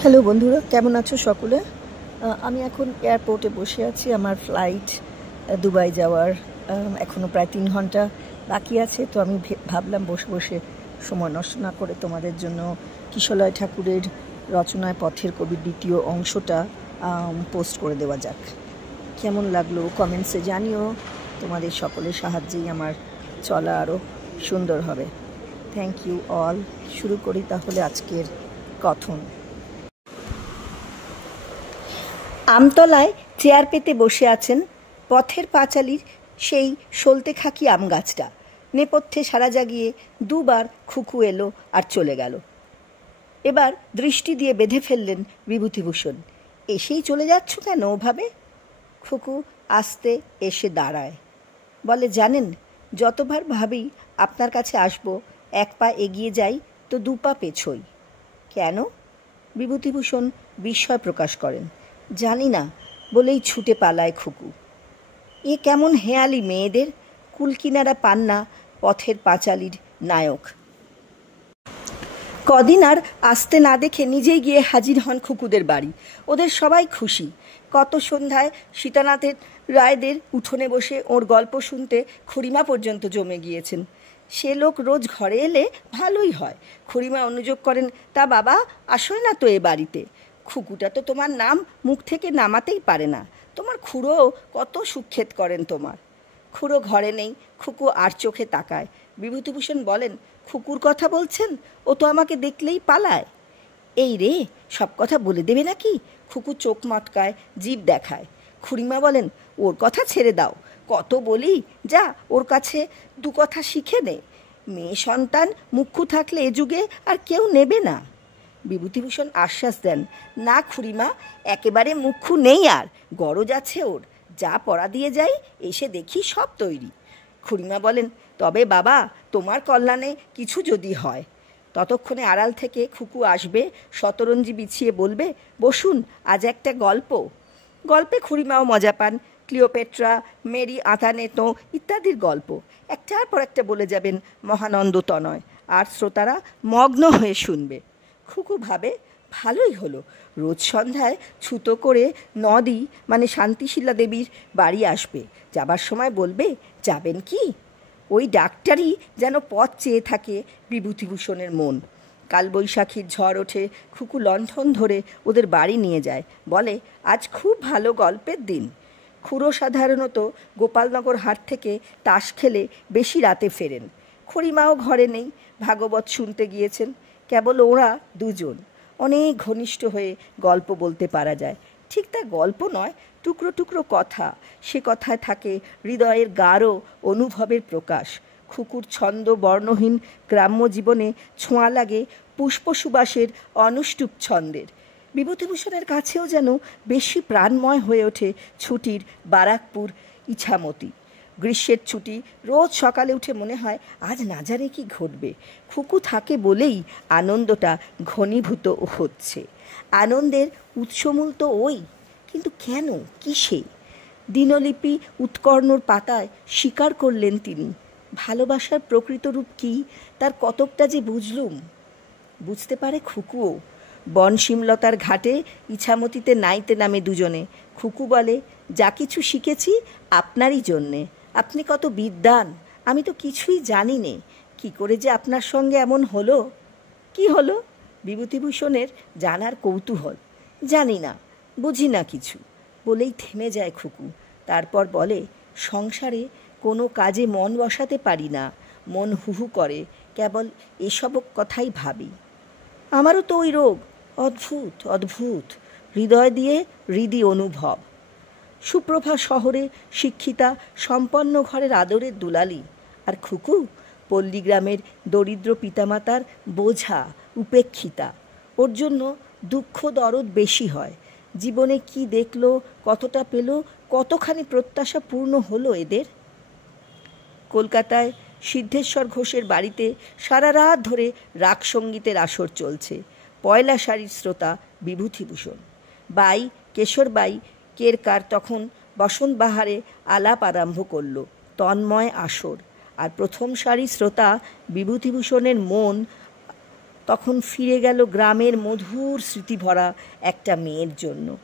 Hello বন্ধুরা, কেমন আছো সকলে? আমি এখন এয়ারপোর্টে বসে আছি। আমার ফ্লাইট দুবাই যাওয়ার এখনও প্রায় 3 ঘন্টা বাকি আছে। তো আমি ভাবলাম বসে বসে সময় নষ্ট না করে তোমাদের জন্য কিশলয় ঠাকুরের রচনায় পথের কবির দ্বিতীয় অংশটা পোস্ট করে দেওয়া যাক। কেমন লাগলো কমেন্টসে জানিও। তোমাদের সকলের সাহায্যেই আমার চলা আরও সুন্দর হবে। Thank you all. শুরু করি তাহলে আজকের কথন। আমতলায় চেয়ার পেতে বসে আছেন পথের পাঁচালীর সেই সলতে খাকি আম গাছটা। নেপথ্যে সারা জাগিয়ে দুবার খুকু এলো আর চলে গেল। এবার দৃষ্টি দিয়ে বেঁধে ফেললেন বিভূতিভূষণ। এসেই চলে যাচ্ছ কেন ওভাবে? খুকু আস্তে এসে দাঁড়ায়, বলে, জানেন, যতবার ভাবি আপনার কাছে আসবো, 1 পা এগিয়ে যাই তো 2 পা পেছোই। কেন? বিভূতিভূষণ বিস্ময় প্রকাশ করেন। জানি না বলেই ছুটে পালায় খুকু। এ কেমন হেয়ালি মেয়েদের! কুলকিনারা পান না পথের পাঁচালীর নায়ক। কদিন আর আসতে না দেখে নিজেই গিয়ে হাজির হন খুকুদের বাড়ি। ওদের সবাই খুশি। কত সন্ধ্যায় সীতানাথের রায়দের উঠোনে বসে ওর গল্প শুনতে খুড়িমা পর্যন্ত জমে গিয়েছেন। সে লোক রোজ ঘরে এলে ভালোই হয়। খুড়িমা অনুযোগ করেন, তা বাবা আসোই না তো এ বাড়িতে। খুকুটা তো তোমার নাম মুখ থেকে নামাতেই পারে না। তোমার খুড়ো কত সুক্ষেত করেন তোমার। খুড়ো ঘরে নেই। খুকু আর চোখে তাকায়। বিভূতিভূষণ বলেন, খুকুর কথা বলছেন? ও তো আমাকে দেখলেই পালায়। এই রে, সব কথা বলে দেবে নাকি? খুকু চোখ মটকায়, জিভ দেখায়। খুড়িমা বলেন, ওর কথা ছেড়ে দাও। কত বলি, যা ওর কাছে 2 কথা শিখে নে। মেয়ে সন্তান মুখ্যু থাকলে এ যুগে আর কেউ নেবে না। বিভূতিভূষণ আশ্বাস দেন, না খুড়িমা, একেবারে মুখ্যু নেই, আর গরজ আছে ওর। যা পড়া দিয়ে যাই, এসে দেখি সব তৈরি। খুড়িমা বলেন, তবে বাবা তোমার কল্যাণে কিছু যদি হয়। ততক্ষণে আড়াল থেকে খুকু আসবে, শতরঞ্জি বিছিয়ে বলবে, বসুন, আজ একটা গল্প। গল্পে খুড়িমাও মজা পান। ক্লিওপেট্রা, মেরি আঁতানেতো ইত্যাদির গল্প একটার পর একটা বলে যাবেন মহানন্দ তনয়, আর শ্রোতারা মগ্ন হয়ে শুনবে। খুকু ভাবে, ভালোই হলো, রোজ সন্ধ্যায় ছুতো করে নদী মানে শান্তিশীলা দেবীর বাড়ি আসবে। যাবার সময় বলবে, যাবেন কি? ওই ডাক্তারই যেন পথ চেয়ে থাকে বিভূতিভূষণের মন। কালবৈশাখীর ঝড় ওঠে, খুকু লণ্ঠন ধরে ওদের বাড়ি নিয়ে যায়। বলে, আজ খুব ভালো গল্পের দিন। খুড়ো সাধারণত গোপালনগর হাট থেকে তাস খেলে বেশি রাতে ফেরেন। খুড়িমাও ঘরে নেই, ভাগবত শুনতে গিয়েছেন। কেবল ওরা দুজন। অনেক ঘনিষ্ঠ হয়ে গল্প বলতে পারা যায়। ঠিক তা গল্প নয়, টুকরো টুকরো কথা। সে কথায় থাকে হৃদয়ের গাঢ় অনুভবের প্রকাশ। খুকুর ছন্দ বর্ণহীন গ্রাম্য জীবনে ছোঁয়া লাগে পুষ্প সুবাসের অনুষ্টুপ ছন্দের। বিভূতিভূষণের কাছেও যেন বেশি প্রাণময় হয়ে ওঠে ছুটির বারাকপুর ইছামতি। গ্রীষ্মের ছুটি, রোজ সকালে উঠে মনে হয় আজ না জানে কি ঘটবে। খুকু থাকে বলেই আনন্দটা ঘনীভূত হচ্ছে। আনন্দের উৎসমূল তো ওই, কিন্তু কেন, কিসে? দিনলিপি উৎকর্ণর পাতায় স্বীকার করলেন তিনি। ভালোবাসার প্রকৃত রূপ কী, তার কতকটা যে বুঝলুম। বুঝতে পারে খুকুও। বনশিমলতার ঘাটে ইছামতিতে নাইতে নামে দুজনে। খুকু বলে, যা কিছু শিখেছি আপনারই জন্যে। আপনি কত বিদ্বান, আমি তো কিছুই জানি নে। কী করে যে আপনার সঙ্গে এমন হলো? কি হলো? বিভূতিভূষণের জানার কৌতূহল। জানি না, বুঝি না কিছু বলেই থেমে যায় খুকু। তারপর বলে, সংসারে কোনো কাজে মন বসাতে পারি না। মন হুহু করে, কেবল এসব কথাই ভাবি। আমারও তো ওই রোগ। অদ্ভুত অদ্ভুত, হৃদয় দিয়ে হৃদি অনুভব। সুপ্রভা শহরে শিক্ষিতা, সম্পন্ন ঘরের আদরের দুলালি। আর খুকু পল্লীগ্রামের দরিদ্র পিতামাতার বোঝা, উপেক্ষিতা। ওর জন্য দুঃখ দরদ বেশি হয়। জীবনে কি দেখলো, কতটা পেল, কতখানি প্রত্যাশা পূর্ণ হলো এদের। কলকাতায় সিদ্ধেশ্বর ঘোষের বাড়িতে সারা রাত ধরে রাগ সঙ্গীতের আসর চলছে। পয়লা শাড়ির শ্রোতা বিভূতিভূষণ। বাই কেশরবাই কেরকার তখন বসন্ত বাহারে আলাপ আরম্ভ করল। তন্ময় আসর। আর প্রথম সারি শ্রোতা বিভূতিভূষণের মন তখন ফিরে গেল গ্রামের মধুর স্মৃতিভরা একটা মেয়ের জন্য।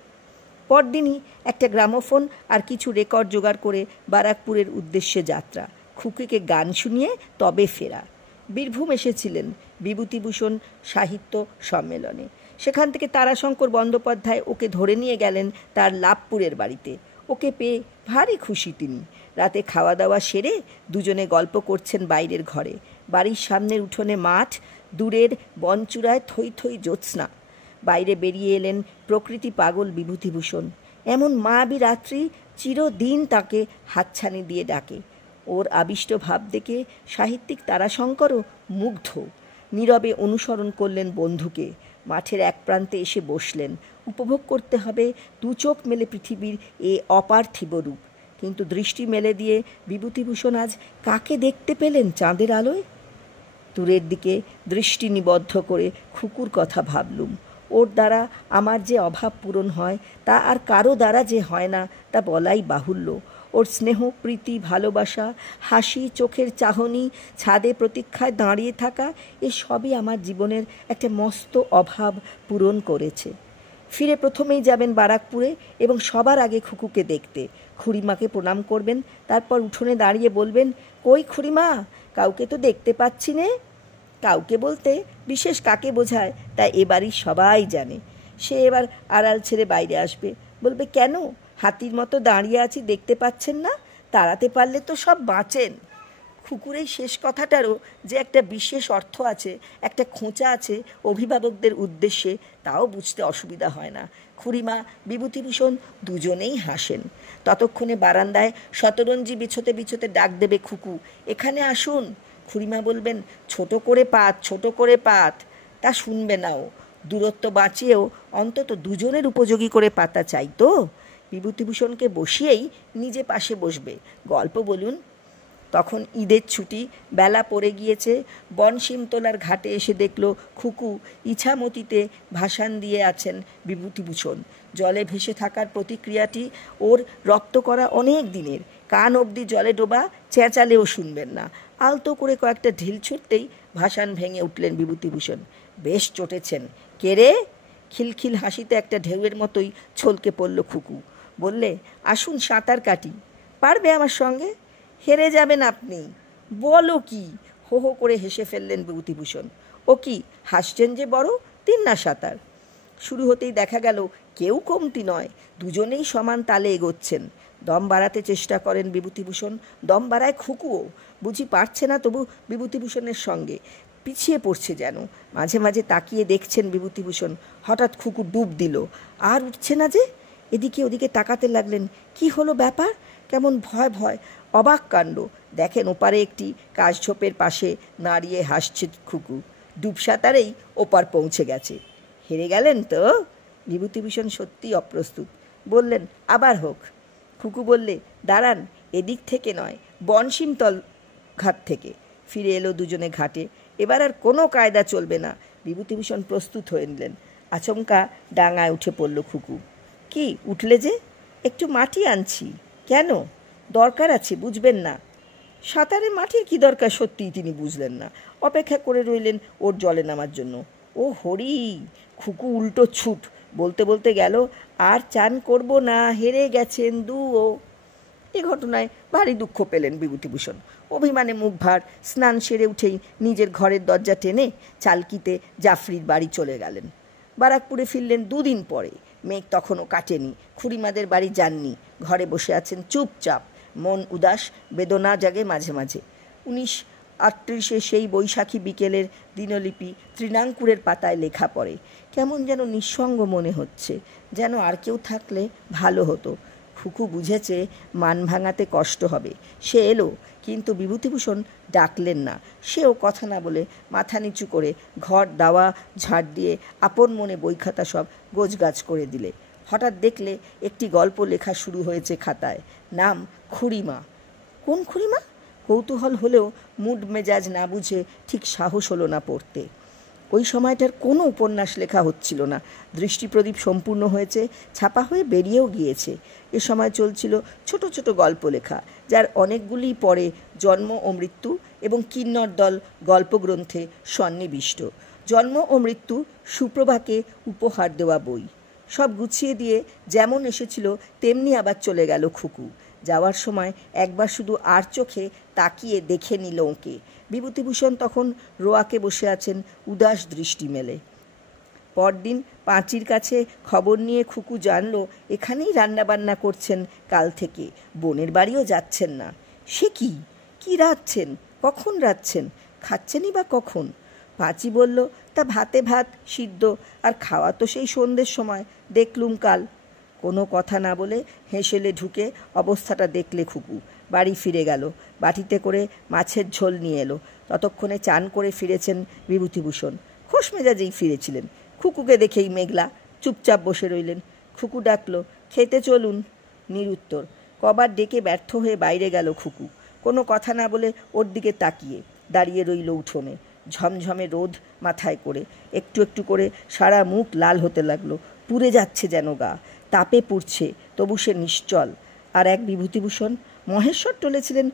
পরদিনই একটা গ্রামোফোন আর কিছু রেকর্ড জোগাড় করে বারাকপুরের উদ্দেশ্যে যাত্রা। খুকিকে গান শুনিয়ে তবে ফেরা। বীরভূম এসেছিলেন বিভূতিভূষণ সাহিত্য সম্মেলনে। সেখান থেকে তারাশঙ্কর বন্দ্যোপাধ্যায় ওকে ধরে নিয়ে গেলেন তার লাভপুরের বাড়িতে। ওকে পেয়ে ভারী খুশি তিনি। রাতে খাওয়া দাওয়া সেরে দুজনে গল্প করছেন বাইরের ঘরে। বাড়ির সামনের উঠোনে মাঠ, দূরের বনচূড়ায় থই থই জ্যোৎস্না। বাইরে বেরিয়ে এলেন প্রকৃতি পাগল বিভূতিভূষণ। এমন মায়াবী রাত্রি চিরদিন তাকে হাতছানি দিয়ে ডাকে। ওর আবিষ্ট ভাব দেখে সাহিত্যিক তারাশঙ্করও মুগ্ধ। নীরবে অনুসরণ করলেন বন্ধুকে। মাঠের এক প্রান্তে এসে বসলেন। উপভোগ করতে হবে দু চোখ মেলে পৃথিবীর এ অপার্থিব রূপ। কিন্তু দৃষ্টি মেলে দিয়ে বিভূতিভূষণ আজ কাকে দেখতে পেলেন চাঁদের আলোয়? দূরের দিকে দৃষ্টি নিবদ্ধ করে খুকুর কথা ভাবলুম। ওর দ্বারা আমার যে অভাব পূরণ হয় তা আর কারো দ্বারা যে হয় না তা বলাই বাহুল্য। ওর স্নেহ, প্রীতি, ভালোবাসা, হাসি, চোখের চাহনি, ছাদে প্রতীক্ষায় দাঁড়িয়ে থাকা, এ সবই আমার জীবনের একটা মস্ত অভাব পূরণ করেছে। ফিরে প্রথমেই যাবেন বারাকপুরে এবং সবার আগে খুকুকে দেখতে। খুড়িমাকে প্রণাম করবেন, তারপর উঠোনে দাঁড়িয়ে বলবেন, কই খুড়িমা, কাউকে তো দেখতে পাচ্ছি নে। কাউকে বলতে বিশেষ কাকে বোঝায় তা এবারই সবাই জানে। সে এবার আড়াল ছেড়ে বাইরে আসবে, বলবে, কেন হাতির মতো দাঁড়িয়ে আছি, দেখতে পাচ্ছেন না? তাড়াতে পারলে তো সব বাঁচেন। খুকুর এই শেষ কথাটারও যে একটা বিশেষ অর্থ আছে, একটা খোঁচা আছে অভিভাবকদের উদ্দেশ্যে, তাও বুঝতে অসুবিধা হয় না। খুড়িমা, বিভূতিভূষণ দুজনেই হাসেন। ততক্ষণে বারান্দায় শতরঞ্জি বিছোতে বিছোতে ডাক দেবে খুকু, এখানে আসুন। খুড়িমা বলবেন, ছোট করে পাত, ছোট করে পাত। তা শুনবে না ও। দূরত্ব বাঁচিয়েও অন্তত দুজনের উপযোগী করে পাতা চাই তো। বিভূতিভূষণকে বসিয়েই নিজে পাশে বসবে। গল্প বলুন। তখন ঈদের ছুটি, বেলা পড়ে গিয়েছে। বনশিমতলার ঘাটে এসে দেখল খুকু ইছামতিতে ভাসান দিয়ে আছেন বিভূতিভূষণ। জলে ভেসে থাকার প্রতিক্রিয়াটি ওর রপ্ত করা অনেক দিনের। কান অবধি জলে ডোবা, চেঁচালেও শুনবেন না। আলতো করে কয়েকটা ঢিল ছুটতেই ভাসান ভেঙে উঠলেন বিভূতিভূষণ। বেশ চটেছেন। কে রে? খিলখিল হাসিতে একটা ঢেউয়ের মতোই ছলকে পড়ল খুকু। বললে, আসুন সাঁতার কাটি। পারবে আমার সঙ্গে? হেরে যাবেন আপনি। বলো কি? হো হো করে হেসে ফেললেন বিভূতিভূষণ। ও কি হাসছেন যে বড়, তিন না সাঁতার। শুরু হতেই দেখা গেল কেউ কমতি নয়, দুজনেই সমান তালে এগোচ্ছেন। দম বাড়াতে চেষ্টা করেন বিভূতিভূষণ, দম বাড়ায় খুকুও। বুঝি পারছে না তবু বিভূতিভূষণের সঙ্গে পিছিয়ে পড়ছে যেন। মাঝে মাঝে তাকিয়ে দেখছেন বিভূতিভূষণ। হঠাৎ খুকু ডুব দিল, আর উঠছে না যে। এদিকে ওদিকে তাকাতে লাগলেন। কি হলো ব্যাপার? কেমন ভয় ভয়, অবাক কাণ্ড। দেখেন ওপারে একটি কাশঝোপের পাশে দাঁড়িয়ে হাসছে খুকু। ডুবসাঁতারেই ওপার পৌঁছে গেছে। হেরে গেলেন তো? বিভূতিভূষণ সত্যিই অপ্রস্তুত। বললেন, আবার হোক। খুকু বললে, দাঁড়ান, এদিক থেকে নয়, বনশিমতল ঘাট থেকে। ফিরে এলো দুজনে ঘাটে। এবার আর কোনো কায়দা চলবে না। বিভূতিভূষণ প্রস্তুত হয়ে নিলেন। আচমকা ডাঙায় উঠে পড়ল খুকু। কি উঠলে যে? একটু মাটি আনছি। কেন? দরকার আছে, বুঝবেন না। সাঁতারে মাটির কি দরকার সত্যিই তিনি বুঝলেন না। অপেক্ষা করে রইলেন ওর জলে নামার জন্য। ও হরি! খুকু উল্টো ছুট। বলতে বলতে গেল, আর চান করব না, হেরে গেছেন ও। এ ঘটনায় ভারী দুঃখ পেলেন বিভূতিভূষণ। অভিমানে মুখ ভার। স্নান সেরে উঠেই নিজের ঘরের দরজা টেনে চালকিতে জাফরির বাড়ি চলে গেলেন। বারাকপুরে ফিরলেন দুদিন পরে। মেঘ তখনও কাটেনি। খুড়িমাদের বাড়ি যাননি। ঘরে বসে আছেন চুপচাপ। মন উদাস, বেদনা জাগে মাঝে মাঝে। 1938 সেই বৈশাখী বিকেলের দিনলিপি তৃণাঙ্কুরের পাতায় লেখা পড়ে। কেমন যেন নিঃসঙ্গ মনে হচ্ছে, যেন আর কেউ থাকলে ভালো হতো। খুকু বুঝেছে মান ভাঙাতে কষ্ট হবে। সে এলো, কিন্তু বিভূতিভূষণ ডাকলেন না। সেও কথা না বলে মাথা নিচু করে ঘর দাওয়া ঝাড় দিয়ে আপন মনে বই খাতা সব গোছগাছ করে দিলে। হঠাৎ দেখলে একটি গল্প লেখা শুরু হয়েছে খাতায়। নাম খুড়িমা। কোন খুড়িমা? কৌতূহল হলেও মুড মেজাজ না বুঝে ঠিক সাহস হলো না পড়তে। ওই সময়টার কোনো উপন্যাস লেখা হচ্ছিল না। দৃষ্টিপ্রদীপ সম্পূর্ণ হয়েছে, ছাপা হয়ে বেরিয়েও গিয়েছে। এ সময় চলছিল ছোট ছোট গল্প লেখা, যার অনেকগুলিই পরে জন্ম ও মৃত্যু এবং কিন্নর দল গল্পগ্রন্থে সন্নিবিষ্ট। জন্ম ও মৃত্যু, সুপ্রভাকে উপহার দেওয়া বই। সব গুছিয়ে দিয়ে যেমন এসেছিল তেমনি আবার চলে গেল খুকু। যাওয়ার সময় একবার শুধু আর চোখে তাকিয়ে দেখে নিল ওকে। বিভূতিভূষণ তখন রোয়াকে বসে আছেন উদাস দৃষ্টি মেলে। পরদিন পাঁচির কাছে খবর নিয়ে খুকু জানল এখানেই রান্নাবান্না করছেন কাল থেকে, বোনের বাড়িও যাচ্ছেন না। সে কি রাঁধছেন, কখন রাঁধছেন, খাচ্ছেনই বা কখন? পাঁচি বলল, তা ভাতে ভাত সিদ্ধ, আর খাওয়া তো সেই সন্ধ্যের সময়, দেখলুম কাল। কোনো কথা না বলে হেসেলে ঢুকে অবস্থাটা দেখলে খুকু। বাড়ি ফিরে গেল, বাটিতে করে মাছের ঝোল নিয়ে এলো। ততক্ষণে চান করে ফিরেছেন বিভূতিভূষণ। খোশ মেজাজেই ফিরেছিলেন। খুকুকে দেখেই মেঘলা চুপচাপ বসে রইলেন। খুকু ডাকলো, খেতে চলুন। নিরুত্তর। কবার ডেকে ব্যর্থ হয়ে বাইরে গেল খুকু। কোনো কথা না বলে ওর দিকে তাকিয়ে দাঁড়িয়ে রইল উঠোনে। ঝমঝমে রোদ মাথায় করে একটু একটু করে সারা মুখ লাল হতে লাগলো। পুড়ে যাচ্ছে যেন গা, তাপে পুড়ছে, তবু সে নিশ্চল। আর এক বিভূতিভূষণ মহেশ্বর টলেছিলেন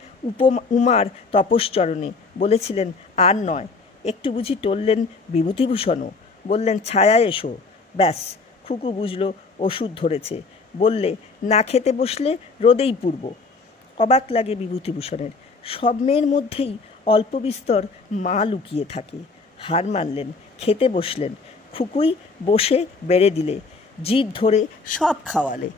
উমার তপশ্চরণে, বলেছিলেন আর নয়। একটু বুঝি টললেন বিভূতিভূষণও, বললেন ছায়া এসো। ব্যাস, খুকু বুঝল ওষুধ ধরেছে। বললে, না খেতে বসলে রোদেই পুড়ব। অবাক লাগে বিভূতিভূষণের। সব মেয়ের মধ্যেই অল্প বিস্তর মা লুকিয়ে থাকে। হার মানলেন, খেতে বসলেন। খুকুই বসে বেড়ে দিলে, জিদ ধরে সব খাওয়ালে।